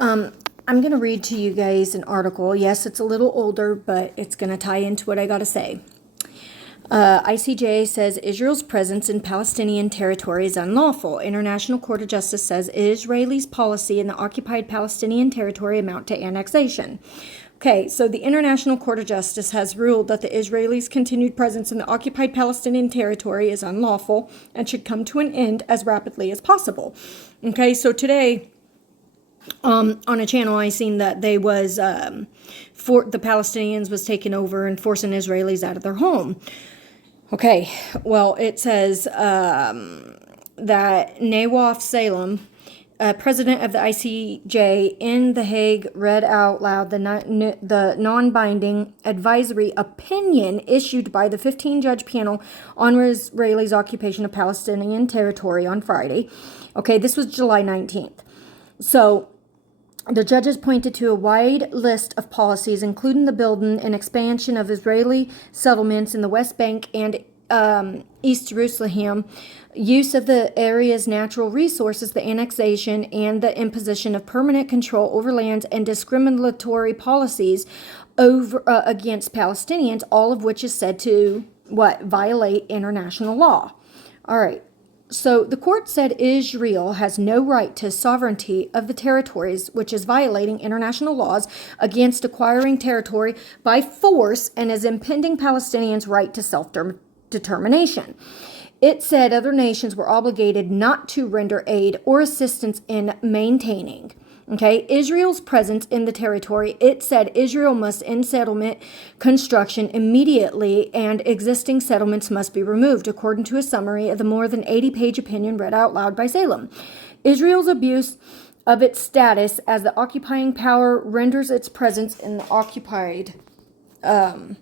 I'm going to read to you guys an article. Yes, it's a little older, but it's going to tie into what I got to say. ICJ says Israel's presence in Palestinian territory is unlawful. International Court of Justice says Israel's policy in the occupied Palestinian territory amount to annexation. Okay, so the International Court of Justice has ruled that the Israelis' continued presence in the occupied Palestinian territory is unlawful and should come to an end as rapidly as possible. Okay, so today, on a channel I seen that they was for the Palestinians was taking over and forcing Israelis out of their home. Okay, well, it says that Nawaf Salem, president of the ICJ in The Hague, read out loud the non-binding advisory opinion issued by the 15-judge panel on Israel's occupation of Palestinian territory on Friday. Okay, this was July 19th. So the judges pointed to a wide list of policies, including the building and expansion of Israeli settlements in the West Bank and East Jerusalem, use of the area's natural resources, the annexation, and the imposition of permanent control over lands and discriminatory policies over against Palestinians, all of which is said to, violate international law. All right. So the court said Israel has no right to sovereignty of the territories, which is violating international laws against acquiring territory by force and is impeding Palestinians' right to self-determination. It said other nations were obligated not to render aid or assistance in maintaining Israel's presence in the territory. It said Israel must end settlement construction immediately and existing settlements must be removed, according to a summary of the more than 80-page opinion read out loud by Salem. Israel's abuse of its status as the occupying power renders its presence in the occupied okay.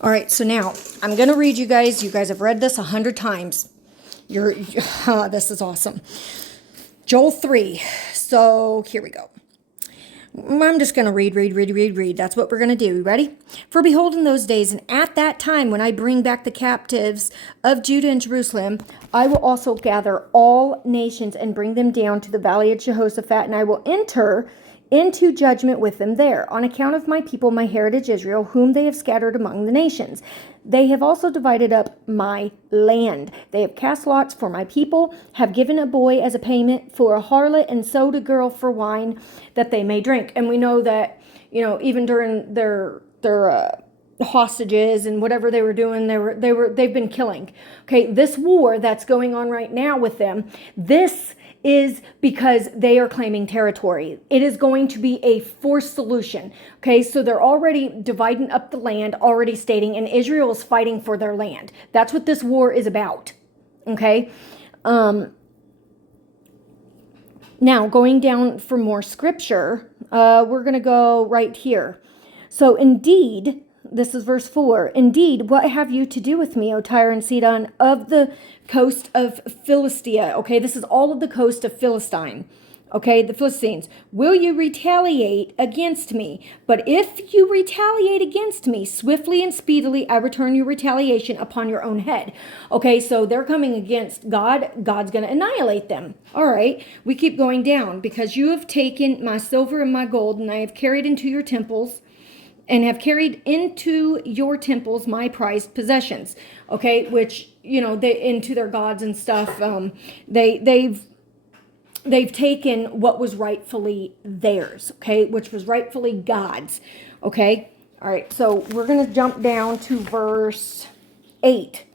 All right, so now I'm going to read you guys. You guys have read this 100 times. This is awesome. Joel 3. So here we go. I'm just going to read. That's what we're going to do. You ready? For behold, in those days and at that time when I bring back the captives of Judah and Jerusalem, I will also gather all nations and bring them down to the valley of Jehoshaphat, and I will enter into judgment with them there, on account of my people, my heritage Israel, whom they have scattered among the nations. They have also divided up my land. They have cast lots for my people, have given a boy as a payment for a harlot, and sold a girl for wine, that they may drink. And we know that, even during their hostages and whatever they were doing, they've been killing. Okay, this war that's going on right now with them, this is because they are claiming territory. It is going to be a forced solution. Okay, so they're already dividing up the land, already stating, and Israel is fighting for their land. That's what this war is about. Okay, now going down for more scripture, we're going to go right here. So indeed, this is verse 4. Indeed, what have you to do with me, O Tyre and Sidon, of the coast of Philistia? Okay, this is all of the coast of Philistine. Okay, the Philistines. Will you retaliate against me? But if you retaliate against me, swiftly and speedily I return your retaliation upon your own head. Okay, so they're coming against God. God's going to annihilate them. All right, we keep going down. Because you have taken my silver and my gold, and I have carried into your temples, and have carried into your temples my prized possessions. Okay, which, they into their gods and stuff. They've taken what was rightfully theirs. Okay, which was rightfully God's. Okay, all right. So we're gonna jump down to verse 8.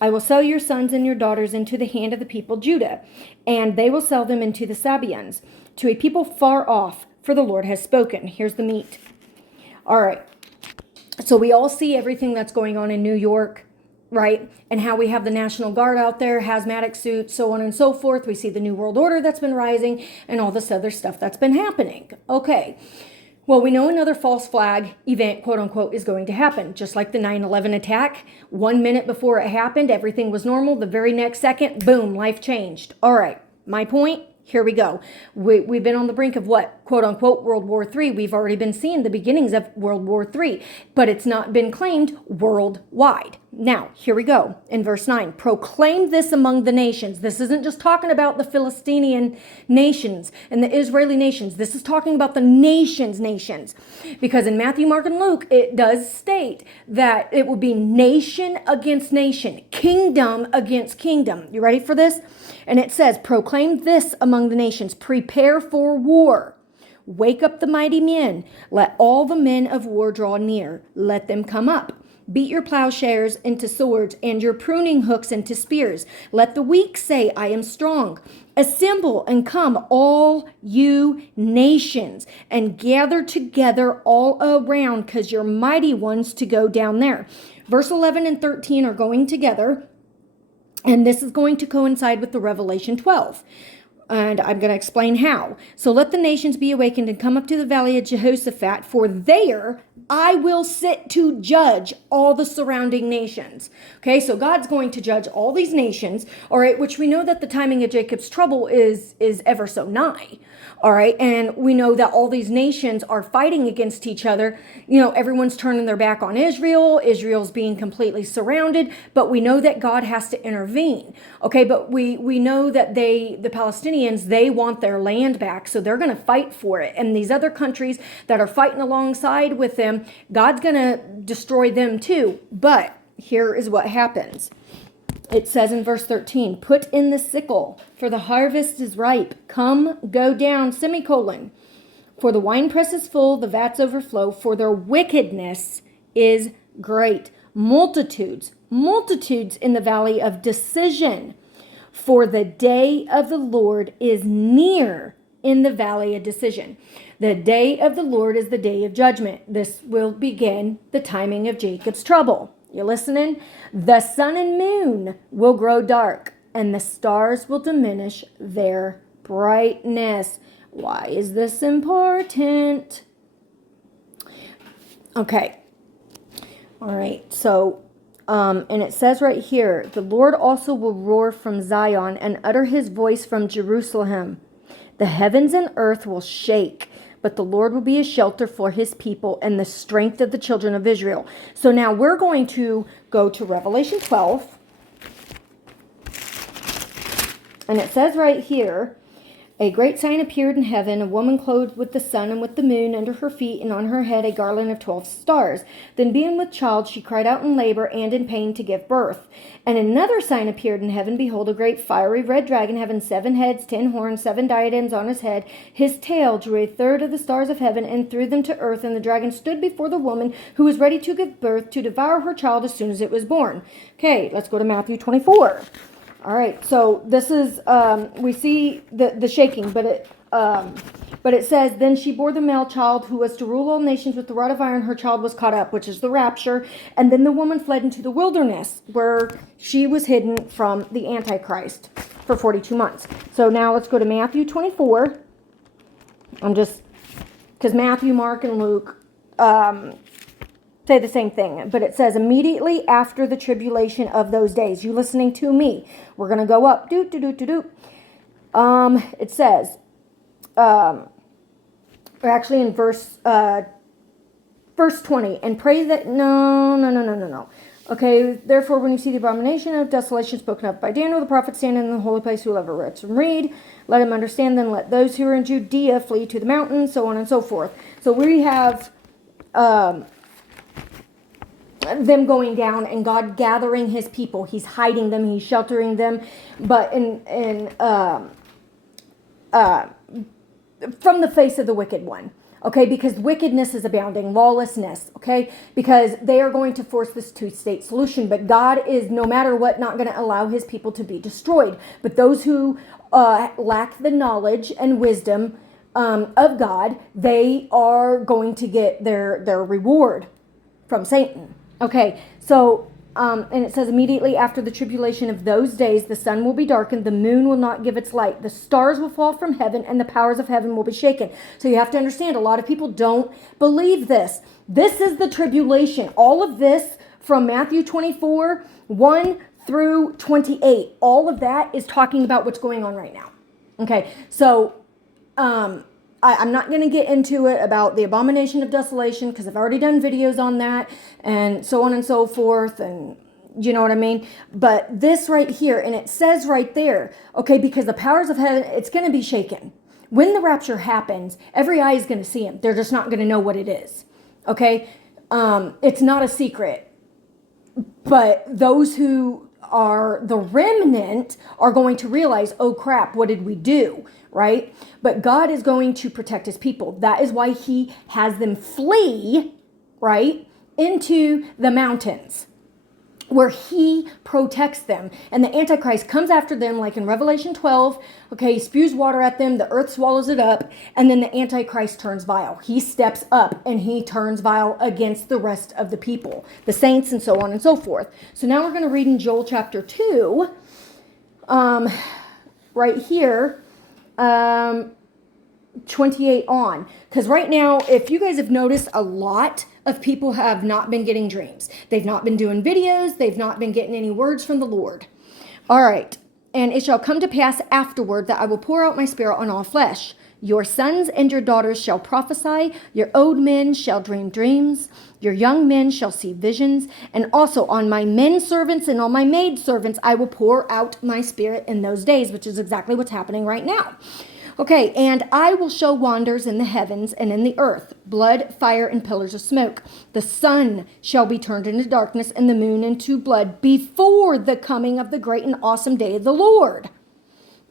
I will sell your sons and your daughters into the hand of the people Judah, and they will sell them into the Sabaeans, to a people far off, for the Lord has spoken. Here's the meat. All right, so we all see everything that's going on in New York, right? And how we have the National Guard out there, hazmat suits, so on and so forth. We see the New World Order that's been rising and all this other stuff that's been happening. Okay, well, we know another false flag event, quote unquote, is going to happen. Just like the 9/11 attack, 1 minute before it happened, everything was normal. The very next second, boom, life changed. All right, my point, here we go. We've been on the brink of what? quote unquote World War III. We've already been seeing the beginnings of World War III, but it's not been claimed worldwide. Now, here we go in verse 9. Proclaim this among the nations. This isn't just talking about the Philistinian nations and the Israeli nations. This is talking about the nations. Because in Matthew, Mark, and Luke, it does state that it will be nation against nation, kingdom against kingdom. You ready for this? And it says, proclaim this among the nations. Prepare for war. Wake up the mighty men. Let all the men of war draw near. Let them come up. Beat your plowshares into swords and your pruning hooks into spears. Let the weak say, I am strong. Assemble and come, all you nations, and gather together all around, because you're mighty ones to go down there. Verse 11 and 13 are going together, and this is going to coincide with the Revelation 12. And I'm going to explain how. So let the nations be awakened and come up to the valley of Jehoshaphat, for there I will sit to judge all the surrounding nations. Okay, so God's going to judge all these nations, all right, which we know that the timing of Jacob's trouble is ever so nigh. All right, and we know that all these nations are fighting against each other. You know, everyone's turning their back on Israel. Israel's being completely surrounded, but we know that God has to intervene. Okay, but we know that the Palestinians, they want their land back, so they're going to fight for it. And these other countries that are fighting alongside with them, God's going to destroy them too. But here is what happens. It says in verse 13, put in the sickle, for the harvest is ripe. Come, go down, semicolon. For the winepress is full, the vats overflow, for their wickedness is great. Multitudes in the valley of decision. For the day of the Lord is near in the valley of decision. The day of the Lord is the day of judgment. This will begin the timing of Jacob's trouble. You listening? The sun and moon will grow dark, and the stars will diminish their brightness. Why is this important? Okay. All right. So, and it says right here, the Lord also will roar from Zion and utter his voice from Jerusalem. The heavens and earth will shake, but the Lord will be a shelter for his people and the strength of the children of Israel. So now we're going to go to Revelation 12. And it says right here, a great sign appeared in heaven, a woman clothed with the sun and with the moon under her feet, and on her head a garland of 12 stars. Then being with child, she cried out in labor and in pain to give birth. And another sign appeared in heaven. Behold, a great fiery red dragon, having 7 heads, 10 horns, 7 diadems on his head. His tail drew a third of the stars of heaven and threw them to earth. And the dragon stood before the woman who was ready to give birth, to devour her child as soon as it was born. Okay, let's go to Matthew 24. All right, so this is, we see the shaking, but it says, then she bore the male child who was to rule all nations with the rod of iron. Her child was caught up, which is the rapture. And then the woman fled into the wilderness, where she was hidden from the Antichrist for 42 months. So now let's go to Matthew 24. Because Matthew, Mark, and Luke say the same thing, but it says immediately after the tribulation of those days. You listening to me? We're going to go up. It says, actually in verse 20, and pray that, no. Okay, therefore when you see the abomination of desolation spoken of by Daniel the prophet standing in the holy place, whoever reads and read, let him understand, then let those who are in Judea flee to the mountains, so on and so forth. So we have them going down and God gathering his people. He's hiding them, he's sheltering them, but from the face of the wicked one. Okay, because wickedness is abounding, lawlessness, okay, because they are going to force this two-state solution, but God is, no matter what, not going to allow his people to be destroyed. But those who lack the knowledge and wisdom of God, they are going to get their reward from Satan. Okay, so, and it says immediately after the tribulation of those days, the sun will be darkened, the moon will not give its light, the stars will fall from heaven, and the powers of heaven will be shaken. So you have to understand, a lot of people don't believe this. This is the tribulation. All of this from Matthew 24, 1 through 28, all of that is talking about what's going on right now. Okay, so, I'm not going to get into it about the abomination of desolation because I've already done videos on that and so on and so forth, and you know what I mean? But this right here, and it says right there, okay, because the powers of heaven, it's going to be shaken. When the rapture happens, every eye is going to see him. They're just not going to know what it is. Okay? It's not a secret. But those who are the remnant are going to realize, oh crap, what did we do? Right? But God is going to protect his people. That is why he has them flee, right, into the mountains, where he protects them. And the Antichrist comes after them, like in Revelation 12. Okay, he spews water at them, the earth swallows it up, and then the Antichrist turns vile. He steps up and he turns vile against the rest of the people, the saints, and so on and so forth. So now we're going to read in Joel chapter 2, right here, 28 on. Because right now, if you guys have noticed, a lot of people have not been getting dreams. They've not been doing videos. They've not been getting any words from the Lord. All right. And it shall come to pass afterward that I will pour out my spirit on all flesh. Your sons and your daughters shall prophesy. Your old men shall dream dreams. Your young men shall see visions. And also on my men servants and on my maid servants, I will pour out my spirit in those days, which is exactly what's happening right now. Okay, and I will show wonders in the heavens and in the earth, blood, fire, and pillars of smoke. The sun shall be turned into darkness and the moon into blood before the coming of the great and awesome day of the Lord.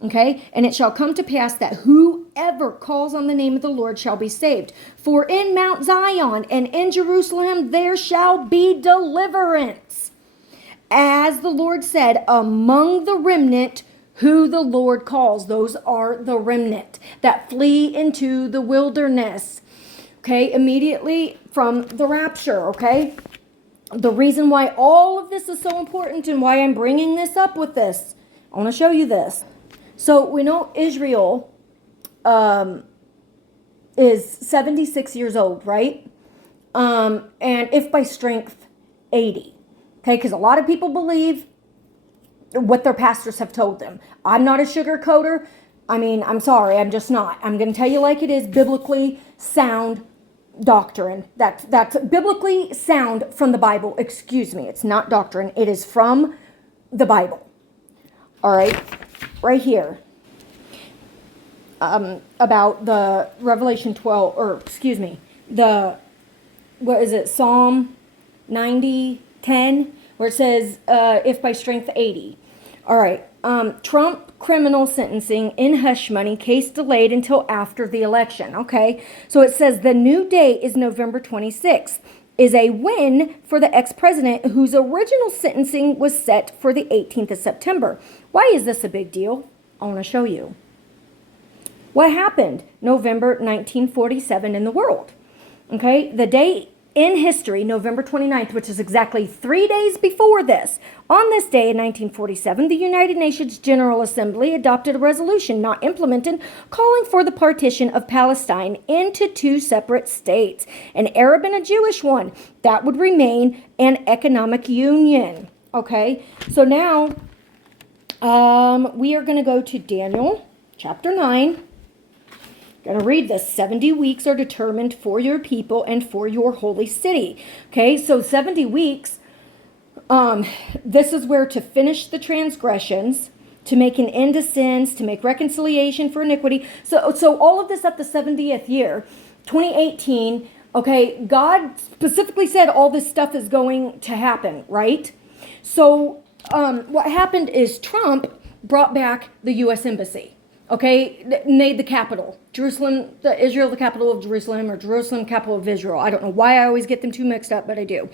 Okay, and it shall come to pass that whoever calls on the name of the Lord shall be saved. For in Mount Zion and in Jerusalem there shall be deliverance. As the Lord said, among the remnant who the Lord calls. Those are the remnant that flee into the wilderness. Okay, immediately from the rapture, okay? The reason why all of this is so important and why I'm bringing this up with this, I want to show you this. So we know Israel is 76 years old, right? And if by strength, 80. Okay, because a lot of people believe what their pastors have told them. I'm not a sugarcoater. I mean, I'm sorry, I'm just not. I'm going to tell you like it is, biblically sound doctrine. That's biblically sound from the Bible. Excuse me, it's not doctrine. It is from the Bible. All right, right here. About the Revelation 12, or excuse me, what is it, Psalm 90:10, where it says, if by strength, 80. All right. Trump criminal sentencing in hush money, case delayed until after the election. Okay. So it says the new date is November 26th, is a win for the ex-president whose original sentencing was set for the 18th of September. Why is this a big deal? I want to show you. What happened November 1947 in the world? Okay. The date in history, November 29th, which is exactly 3 days before this. On this day in 1947, the United Nations General Assembly adopted a resolution not implemented calling for the partition of Palestine into two separate states, an Arab and a Jewish one. That would remain an economic union. Okay, so now we are going to go to Daniel chapter 9. Going to read this. 70 weeks are determined for your people and for your holy city. Okay, so 70 weeks, this is where to finish the transgressions, to make an end to sins, to make reconciliation for iniquity. So all of this at the 70th year, 2018, okay, God specifically said all this stuff is going to happen, right? So what happened is Trump brought back the U.S. Embassy. Okay, made the capital. Jerusalem, Israel, the capital of Jerusalem, or Jerusalem, capital of Israel. I don't know why I always get them too mixed up, but I do.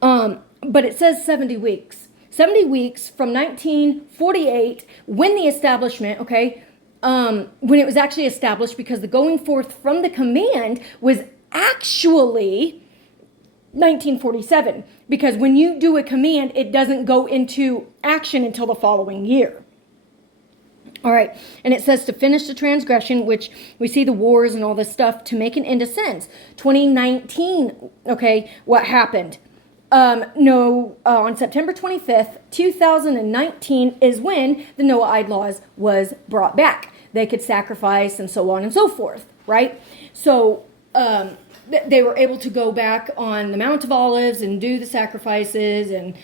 But it says 70 weeks. 70 weeks from 1948, when the establishment, okay, when it was actually established, because the going forth from the command was actually 1947. Because when you do a command, it doesn't go into action until the following year. All right, and it says to finish the transgression, which we see the wars and all this stuff, to make an end to sins. 2019, okay, what happened? On September 25th, 2019 is when the Noahide laws was brought back. they could sacrifice and so on and so forth, right? So they were able to go back on the Mount of Olives and do the sacrifices and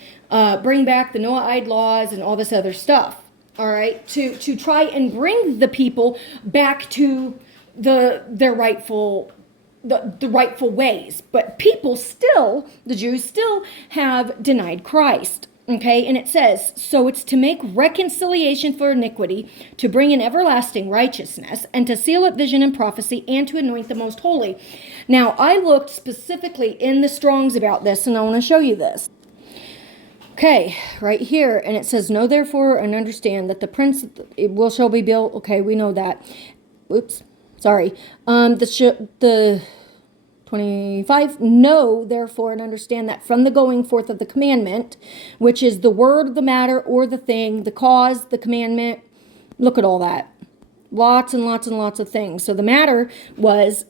bring back the Noahide laws and all this other stuff, all right, to try and bring the people back to their rightful the rightful ways. But people still, the Jews still have denied Christ. Okay, and it says, so it's to make reconciliation for iniquity, to bring in everlasting righteousness, and to seal up vision and prophecy, and to anoint the most holy. Now, I looked specifically in the Strongs about this, and I want to show you this. Okay, right here, and it says, know therefore and understand that the prince shall be built. Okay, we know that. Oops, sorry. The 25, know therefore and understand that from the going forth of the commandment, which is the word, the matter, or the thing, the cause, the commandment, look at all that. Lots and lots and lots of things. So the matter was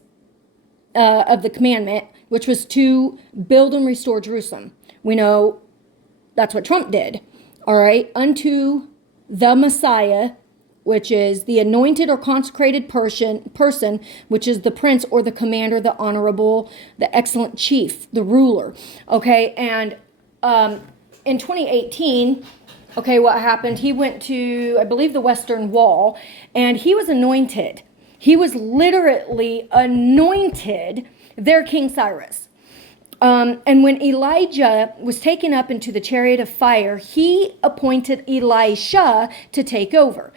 of the commandment, which was to build and restore Jerusalem. We know that's what Trump did. All right, unto the Messiah, which is the anointed or consecrated person, which is the prince or the commander, the honorable, the excellent chief, the ruler. Okay, and in 2018, okay, what happened? He went to, I believe, the Western Wall, and he was anointed. He was literally anointed their King Cyrus. And when Elijah was taken up into the chariot of fire, he appointed Elisha to take over.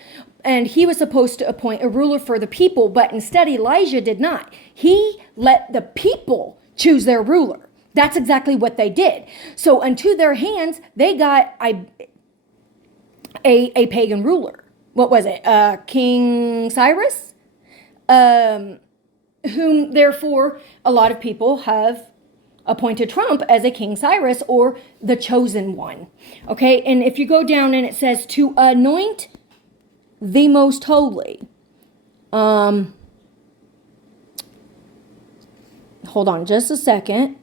And he was supposed to appoint a ruler for the people, but instead Elijah did not. He let the people choose their ruler. That's exactly what they did. So unto their hands, they got a pagan ruler. What was it? King Cyrus? Whom, therefore, a lot of people have appointed Trump as a King Cyrus or the chosen one. Okay, and if you go down and it says to anoint the most holy. Hold on just a second.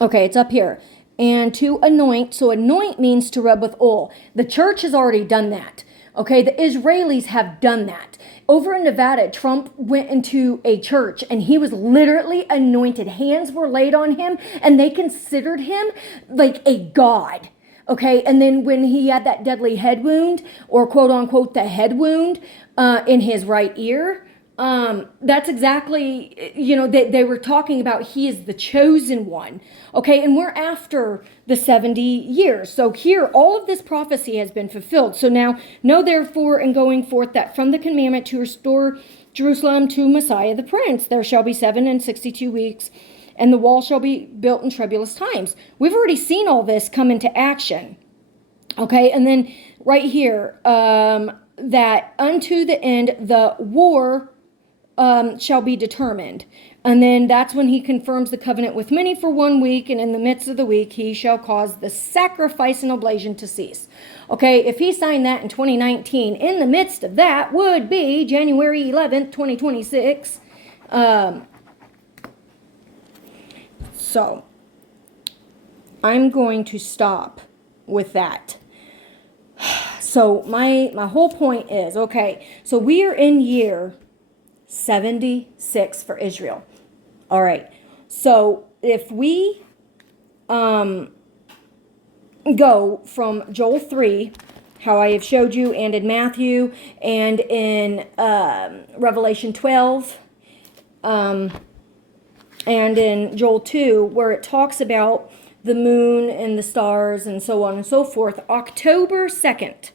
Okay, it's up here. And to anoint, so anoint means to rub with oil. The church has already done that. Okay, the Israelis have done that. Over in Nevada, Trump went into a church and he was literally anointed. Hands were laid on him and they considered him like a god. Okay, and then when he had that deadly head wound, or quote unquote the head wound in his right ear, that's exactly, they were talking about he is the chosen one. Okay, and we're after the 70 years. So here, all of this prophecy has been fulfilled. So now, know therefore and going forth that from the commandment to restore Jerusalem to Messiah the Prince, there shall be 7 and 62 weeks, and the wall shall be built in troublous times. We've already seen all this come into action. Okay, and then right here, that unto the end the war shall be determined. And then that's when he confirms the covenant with many for 1 week, and in the midst of the week he shall cause the sacrifice and oblation to cease. Okay, if he signed that in 2019, in the midst of that would be January 11th, 2026. So, I'm going to stop with that. So, my whole point is, okay, so we are in year 76 for Israel. All right. So, if we go from Joel 3, how I have showed you, and in Matthew, and in Revelation 12, and in Joel 2, where it talks about the moon and the stars and so on and so forth, October 2nd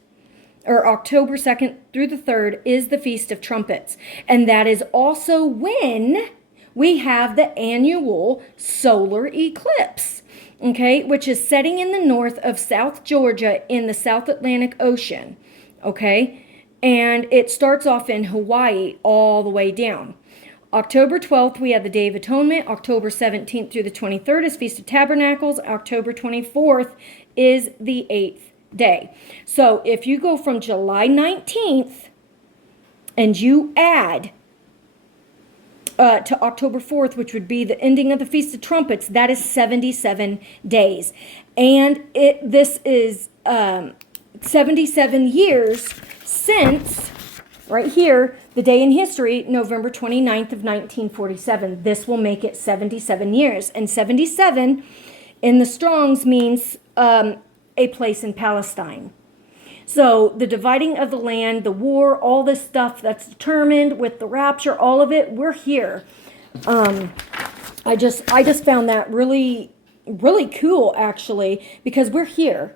through the 3rd is the Feast of Trumpets. And that is also when we have the annual solar eclipse, okay, which is setting in the north of South Georgia in the South Atlantic Ocean, okay? And it starts off in Hawaii all the way down. October 12th, we have the Day of Atonement. October 17th through the 23rd is Feast of Tabernacles. October 24th is the 8th day. So if you go from July 19th and you add to October 4th, which would be the ending of the Feast of Trumpets, that is 77 days. And this is 77 years since right here, the day in history, November 29th of 1947. This will make it 77 years. And 77 in the Strongs means a place in Palestine. So the dividing of the land, the war, all this stuff that's determined with the rapture, all of it, we're here. I just found that really, really cool, actually, because we're here.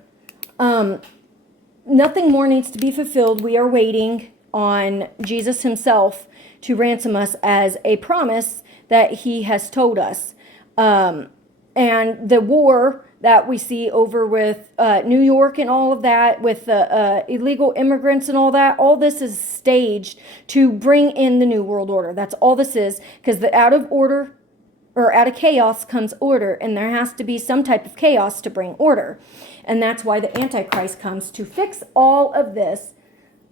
Nothing more needs to be fulfilled. We are waiting on Jesus himself to ransom us as a promise that he has told us. And the war that we see over with New York and all of that, with the illegal immigrants and all this is staged to bring in the New World Order. That's all this is, because the out of order or out of chaos comes order, and there has to be some type of chaos to bring order. And that's why the Antichrist comes to fix all of this.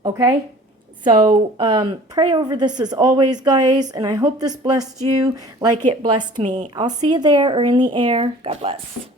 Okay? So pray over this as always, guys, and I hope this blessed you like it blessed me. I'll see you there or in the air. God bless.